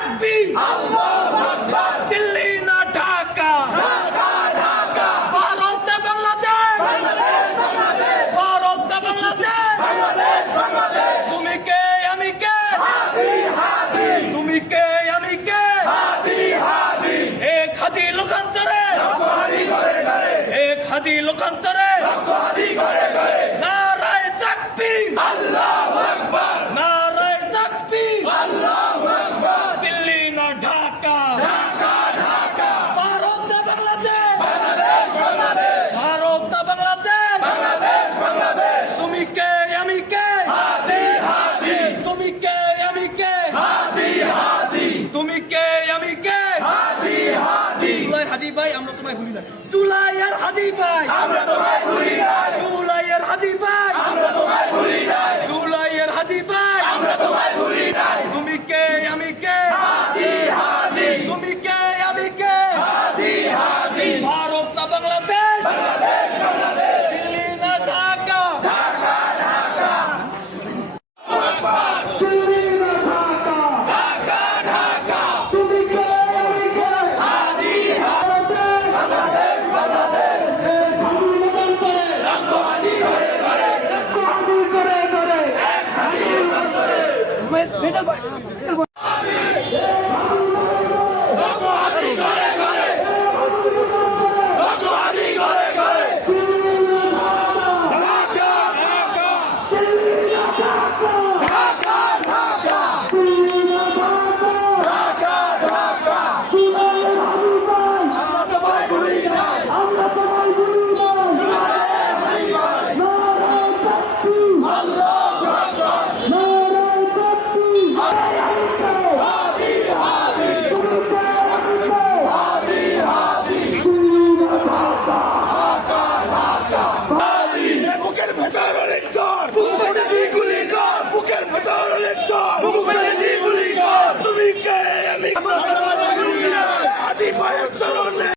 তাকবীর, আল্লাহু আকবার। দিল্লি না ঢাকা, ঢাকা ঢাকা। ভারত না বাংলাদেশ, বাংলাদেশ বাংলাদেশ। ভারত না বাংলাদেশ, বাংলাদেশ বাংলাদেশ। তুমি কে আমি কে, হাদি হাদি। তুমি কে আমি কে, হাদি হাদি। এক হাদি লোকান্তরে, লাখো হাদি ঘরে ঘরে। এক হাদি লোকান্তরে, লাখো হাদি ঘরে ঘরে। নারায়ে তাকবীর, আল্লাহু আকবার। নারায়ে তাকবীর, আল্লাহু আকবার। দিল্লি না ঢাকা, ঢাকা ঢাকা। ভারত না বাংলাদেশ, বাংলাদেশ বাংলাদেশ। ভারত না বাংলাদেশ, বাংলাদেশ বাংলাদেশ। তুমি কে আমি কে, হাদি হাদি। তুমি কে আমি কে, হাদি হাদি। তুমি কে আমি কে, হাদি হাদি। জুলাই হাদি ভাই আমরা তোমায় ভুলি না, জুলাই আর হাদি ভাই আমরা তোমায় ভুলি না।